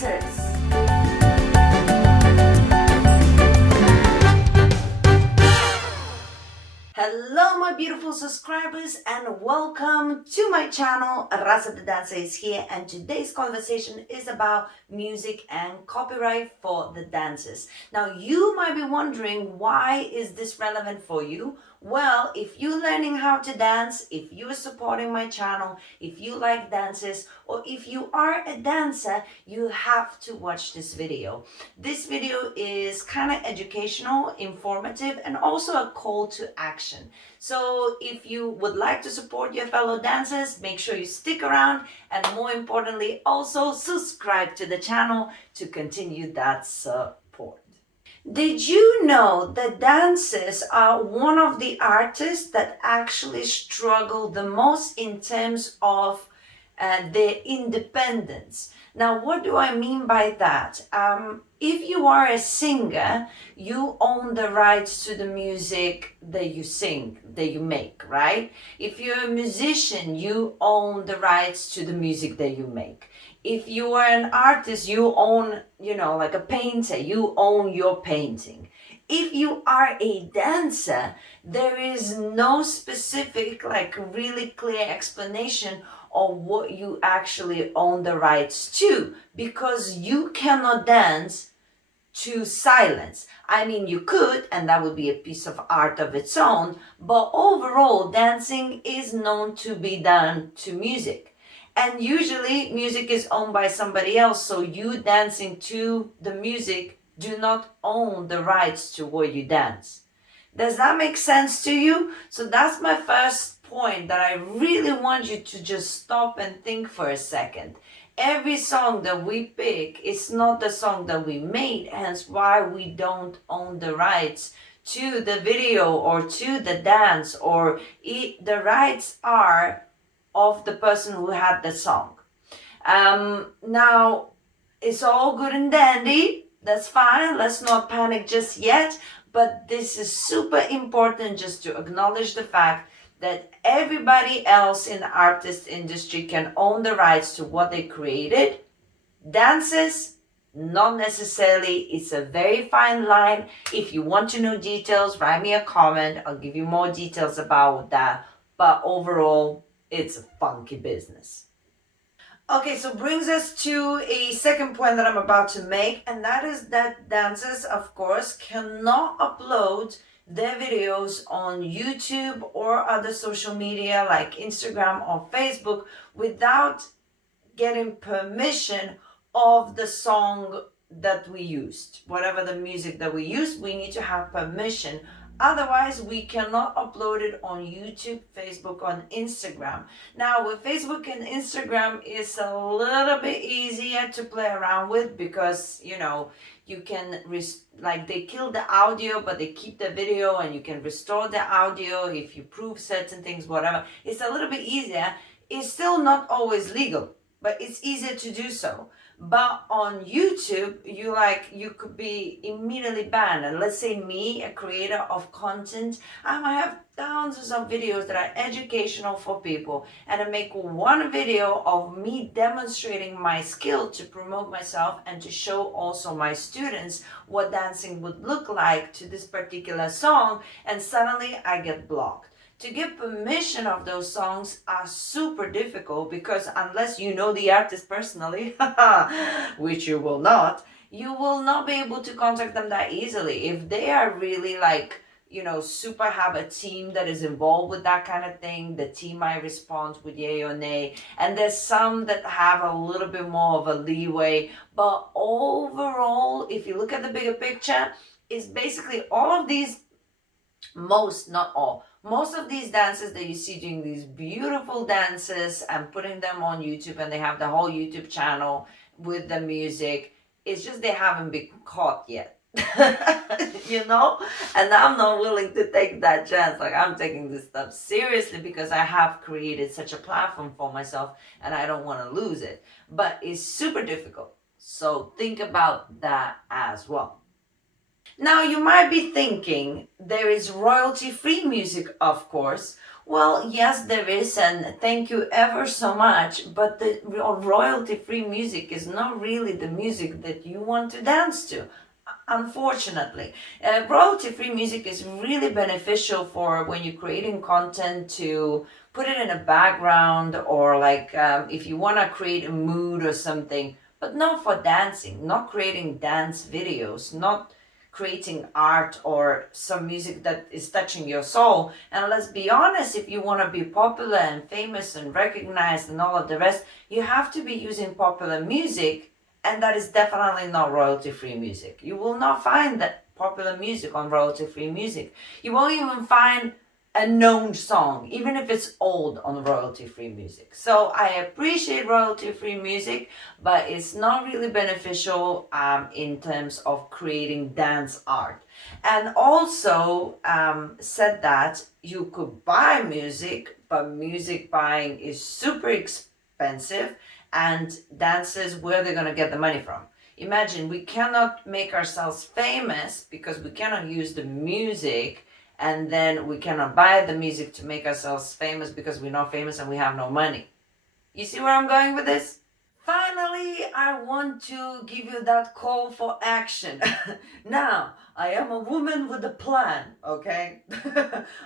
dancers. Hello my beautiful subscribers and welcome to my channel. Rasa the Dancer is here and today's conversation is about music and copyright for the dancers. Now you might be wondering, why is this relevant for you? Well, if you're learning how to dance, if you're supporting my channel, if you like dances, or if you are a dancer, you have to watch this video. This video is kind of educational, informative, and also a call to action. So if you would like to support your fellow dancers, make sure you stick around, and more importantly, also subscribe to the channel to continue that support. Did you know that dancers are one of the artists that actually struggle the most in terms of their independence? Now, what do I mean by that? If you are a singer, you own the rights to the music that you sing, that you make, right? If you're a musician, you own the rights to the music that you make. If you are an artist, you own, like a painter, you own your painting. If you are a dancer, there is no specific, really clear explanation of what you actually own the rights to, because you cannot dance to silence. I mean, you could, and that would be a piece of art of its own, but overall, dancing is known to be done to music. And usually music is owned by somebody else, so you dancing to the music do not own the rights to what you dance. Does that make sense to you? So that's my first point that I really want you to just stop and think for a second. Every song that we pick is not the song that we made, hence why we don't own the rights to the video or to the dance, or the rights are of the person who had the song. Now, it's all good and dandy. That's fine. Let's not panic just yet. But this is super important, just to acknowledge the fact that everybody else in the artist industry can own the rights to what they created. Dancers, not necessarily. It's a very fine line. If you want to know details, write me a comment. I'll give you more details about that. But overall, it's a funky business. Okay, so brings us to a second point that I'm about to make, and that is that dancers, of course, cannot upload their videos on YouTube or other social media like Instagram or Facebook without getting permission of the song that we used. Whatever the music that we used, we need to have permission. Otherwise, we cannot upload it on YouTube, Facebook, on Instagram. Now, with Facebook and Instagram, it's a little bit easier to play around with because, you can, they kill the audio, but they keep the video, and you can restore the audio if you prove certain things, whatever. It's a little bit easier. It's still not always legal, but it's easier to do so. But on YouTube, you could be immediately banned. And let's say me, a creator of content, I might have thousands of videos that are educational for people, and I make one video of me demonstrating my skill to promote myself and to show also my students what dancing would look like to this particular song, and suddenly I get blocked. To get permission of those songs are super difficult, because unless you know the artist personally, which you will not be able to contact them that easily. If they are really super, have a team that is involved with that kind of thing, the team might respond with yay or nay. And there's some that have a little bit more of a leeway. But overall, if you look at the bigger picture, it's basically all of these, most of these dancers that you see doing these beautiful dances and putting them on YouTube, and they have the whole YouTube channel with the music, it's just they haven't been caught yet. And I'm not willing to take that chance. I'm taking this stuff seriously because I have created such a platform for myself and I don't want to lose it. But it's super difficult, so think about that as well. Now, you might be thinking, there is royalty-free music, of course. Well, yes, there is, and thank you ever so much. But the royalty free music is not really the music that you want to dance to, unfortunately. Royalty free music is really beneficial for when you're creating content to put it in a background, or like if you want to create a mood or something, but not for dancing, not creating dance videos, not creating art or some music that is touching your soul. And let's be honest, if you want to be popular and famous and recognized and all of the rest, you have to be using popular music, and that is definitely not royalty free music. You will not find that popular music on royalty free music. You won't even find a known song, even if it's old, on royalty free music. So I appreciate royalty free music, but it's not really beneficial in terms of creating dance art. And also said that you could buy music, but music buying is super expensive, and dancers, where they're going to get the money from? Imagine, we cannot make ourselves famous because we cannot use the music, and then we cannot buy the music to make ourselves famous because we're not famous and we have no money. You see where I'm going with this? Finally, I want to give you that call for action. Now, I am a woman with a plan, okay?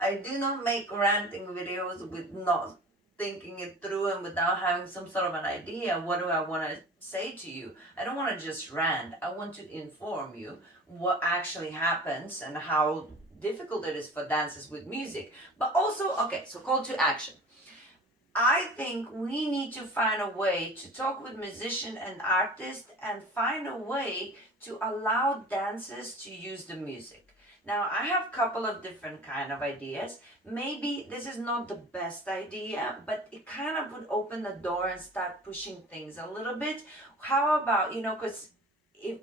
I do not make ranting videos with not thinking it through and without having some sort of an idea. What do I want to say to you? I don't want to just rant. I want to inform you what actually happens and how difficult it is for dancers with music. But also, okay, so call to action. I think we need to find a way to talk with musicians and artists and find a way to allow dancers to use the music. Now, I have a couple of different kind of ideas. Maybe this is not the best idea, but it kind of would open the door and start pushing things a little bit. How about, because if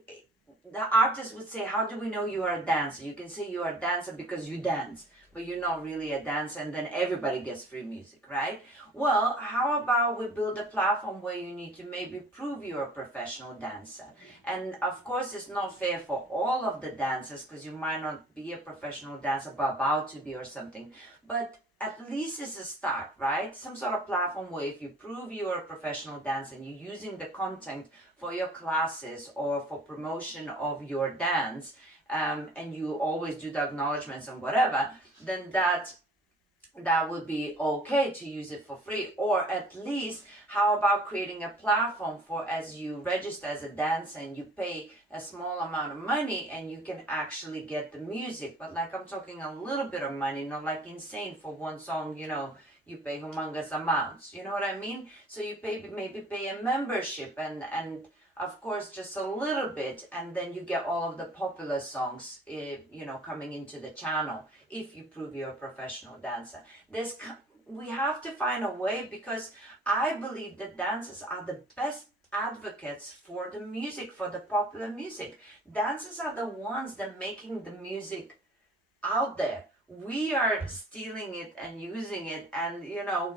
the artist would say, how do we know you are a dancer? You can say you are a dancer because you dance, but you're not really a dancer, and then everybody gets free music, right? Well, how about we build a platform where you need to maybe prove you're a professional dancer? And of course, it's not fair for all of the dancers because you might not be a professional dancer, but about to be or something. But at least it's a start, right? Some sort of platform where if you prove you're a professional dancer and you're using the content for your classes or for promotion of your dance, and you always do the acknowledgements and whatever, then that would be okay to use it for free. Or at least, how about creating a platform for, as you register as a dancer and you pay a small amount of money and you can actually get the music, but like I'm talking a little bit of money, not like insane for one song, you pay humongous amounts, you know what I mean? So you maybe pay a membership, and of course just a little bit, and then you get all of the popular songs coming into the channel if you prove you're a professional dancer. We have to find a way, because I believe that dancers are the best advocates for the music, for the popular music. Dancers are the ones that making the music out there. We are stealing it and using it, and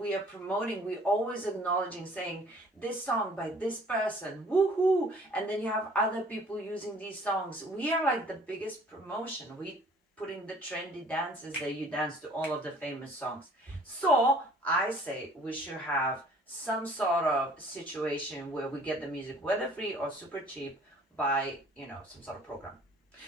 we are promoting, we always acknowledging, saying this song by this person, woohoo, and then you have other people using these songs. We are like the biggest promotion. We putting the trendy dances that you dance to all of the famous songs. So I say we should have some sort of situation where we get the music, whether free or super cheap, by some sort of program.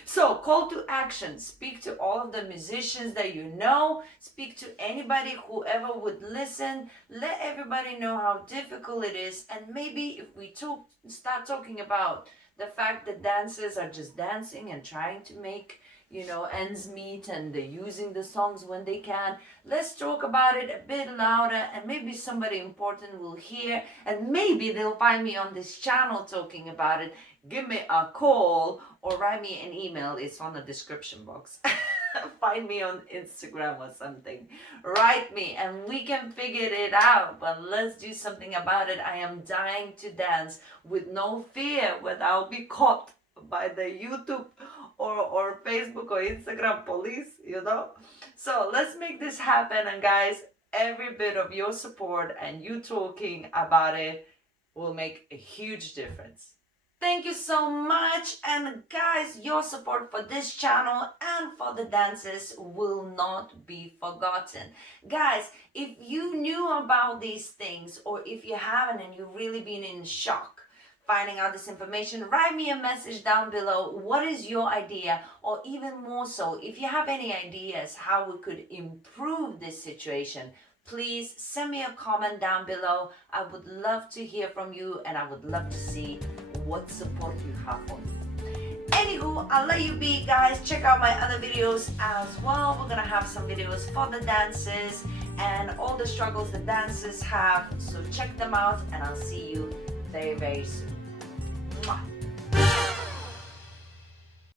So, call to action. Speak to all of the musicians that you know. Speak to anybody, whoever would listen. Let everybody know how difficult it is. And maybe if we start talking about the fact that dancers are just dancing and trying to make ends meet, and they're using the songs when they can. Let's talk about it a bit louder, and maybe somebody important will hear, and maybe they'll find me on this channel talking about it. Give me a call or write me an email. It's on the description box. Find me on Instagram or something. Write me and we can figure it out. But let's do something about it. I am dying to dance with no fear whether I'll be caught by the YouTube or Facebook or Instagram police, So let's make this happen. And guys, every bit of your support and you talking about it will make a huge difference. Thank you so much. And guys, your support for this channel and for the dances will not be forgotten. Guys, if you knew about these things, or if you haven't and you've really been in shock finding out this information, write me a message down below. What is your idea? Or even more so, if you have any ideas how we could improve this situation, please send me a comment down below. I would love to hear from you, and I would love to see what support you have for me. Anywho, I'll let you be, guys. Check out my other videos as well. We're gonna have some videos for the dancers and all the struggles the dancers have. So check them out, and I'll see you very, very soon. Mwah.